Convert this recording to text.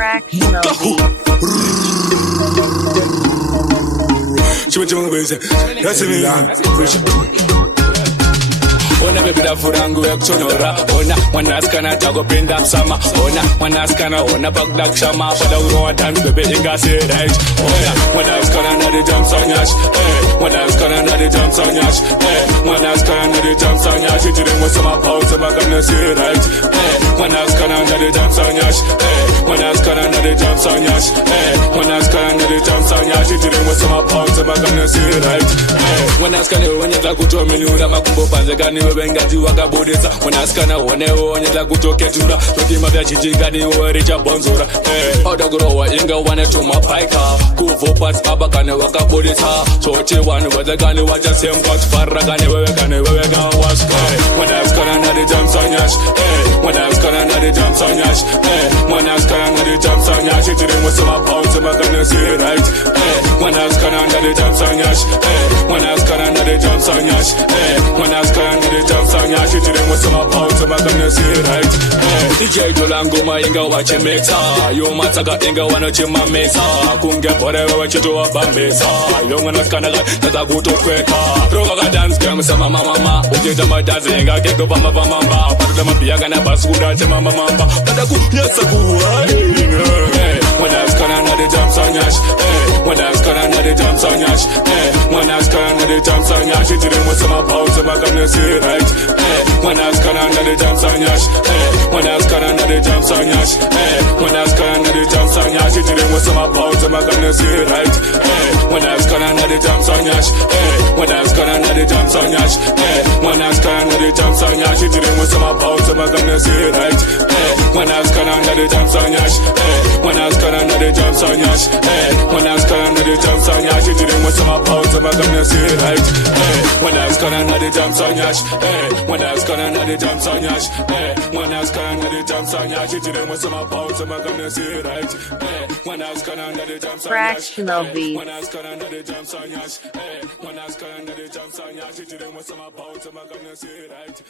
Fractional beat. That's me. Ona baby da furangu ya kuchonora. Ona mwanaskana tago pinda msama. Ona mwanaskana ona bagdak shama. Pada uroa dance baby inga say right. Ona mwanaskana na the jump on yash. Mwanaskana na the jump on yash. Mwanaskana na the jump on yash. She didn't want some pause so I'm gonna say right. Mwanaskana na the jump on yash. Mwanaskana na the jump on yash. Mwanaskana na the jump on yash. She didn't want some pause so I'm gonna say right. Mwanaskana onyeza kutomenyura makumbo panze gani Wengati wakabodesa Mwanaskana oneo onyeza kutoketura Tokima vya chijigani uwericha bonzora Odagrowa inga wanetuma paika Kuvo pats abakane wakabodesa Choche wanu wezegani wacha semkot Faragane wewe gawaska Mwanaskana na the jumps on yash Mwanaskana na the jumps on yash Mwanaskana na the jumps on yash Itiri musuma pounds I'm gonna say right Mwanaskana na the jumps on yash Mwanaskana na the jumps on yash Mwanaskana na the jumps on yash Itiri musuma pounds I'm gonna say right DJ Dolango ma inga wache meta Yo mataka inga wanochima mesa Kunge pore wewe chito wa bambesa Yo mwanaskana tata kuto kweka Roga ka dance kem sama mama Ujeta ma dance inga keko pama pamamba Patuta mapiaga na baskuda chema mamba Pata kunyasa kuwa Mwanaskana na the jumps on yash Mwanaskana na the jumps on yash Mwanaskana na the jumps on yash Itiri musuma pounds I'm gonna say right Mwanaskana na the jumps on yash Mwanaskana na the jumps on yash Mwanaskana na the jumps on yash Itiri musuma pounds I'm gonna say right Mwanaskana na the jumps on yash Mwanaskana na the jumps on yash Mwanaskana na the jumps on yash Itiri musuma pounds I'm gonna say right Mwanaskana na the jumps on yash Mwanaskana na the jumps on yash Mwanaskana na the jumps on yash Itiri musuma pounds I'm gonna say right Mwanaskana na the jumps on yash Mwanaskana na the jumps on yash Mwanaskana na the jumps on yash Itiri musuma pounds I'm gonna say right Mwanaskana na the jumps on yash Fractional beat. Mwanaskana na the jumps on yash Mwanaskana na the jumps on yash Itiri musuma pounds I'm gonna say right